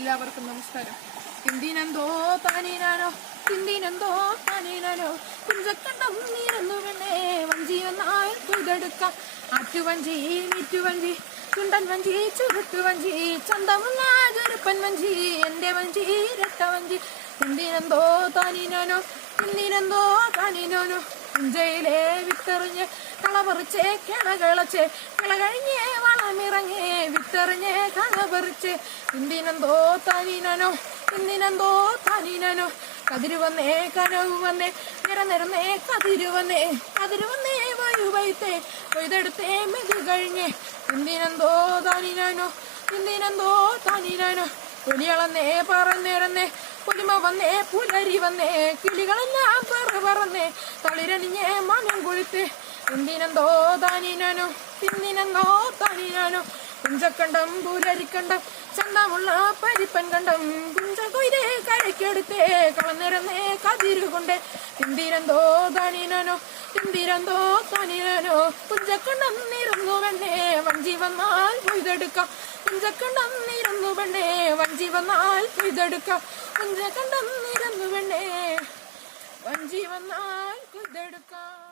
എല്ലാവർക്കും നമസ്കാരം. എന്തിനെന്തോ താനീനാനോ എന്തിനെന്തോ താനീനാനോ കുഞ്ചക്കണ്ടം നീരന്നു പെണ്ണേ വഞ്ചിയൊന്നായി കൊയ്തെടുക്കാം അറ്റുവഞ്ചി നീറ്റുവഞ്ചി. ചുണ്ടൻ വഞ്ചി ചുരുട്ടു വഞ്ചി ചന്തമുള്ള ചെറുപ്പൻ വഞ്ചി എന്റെ വഞ്ചി രട്ട വഞ്ചി. എന്തിനെന്തോ താനിനോനോ എന്തിനെന്തോ താനിനോനോ. പുഞ്ചയിലെ വിത്തെറിഞ്ഞ് കളപറിച്ച് കിളകിളച്ച് കിള കഴിഞ്ഞ് വളമിറങ്ങി വിത്തെറിഞ്ഞ് കളപറിച്ച്. എന്തിനെന്തോ താനീനോ എന്തിനെന്തോ താനീനോ കതിര് വന്നേ കനവ് വന്നേ നിരനിരന്നേ കതിരു വന്നേ കതിരു വന്നേ വയു വൈത്തേ. കൊയ്തെടുത്തേ മെതു കഴിഞ്ഞേ. എന്തിനെന്തോ താനീനോ എന്തിനെന്തോ താനീനോ പുലിയളന്നേ പറന്നിറന്നേ പുലിമ വന്നേ പുലരി വന്നേ. കിളികളെല്ലാം പറ പറന്നേ. തളിരണിഞ്ഞേ മനം കുളിത്തേ എന്തിനെന്തോ താനീനാനോ എന്തിനെന്തോ താനീനാനോ. കുഞ്ചക്കണ്ടം പൂരരിക്കണ്ടം ചന്തമുള്ള പരിപ്പൻ കണ്ടം കുഞ്ച കൊയ്തേ കഴക്കെടുത്തേ കളനിറന്നേ കതിരുകൊണ്ട് തിന്തിരന്തോ തനിനനോ തിന്തിരന്തോ തനിനനോ. കുഞ്ചക്കണ്ടം നിരന്നു വെണ്ണേ വഞ്ചി വന്നാൽ കൊയ്തെടുക്കാം കുഞ്ചക്കണ്ടം നിരന്നു വെണ്ണേ വഞ്ചി വന്നാൽ കൊയ്തെടുക്കാം കുഞ്ചക്കണ്ടം നിരന്നു വെണ്ണേ വഞ്ചി വന്നാൽ കൊയ്തെടുക്കാം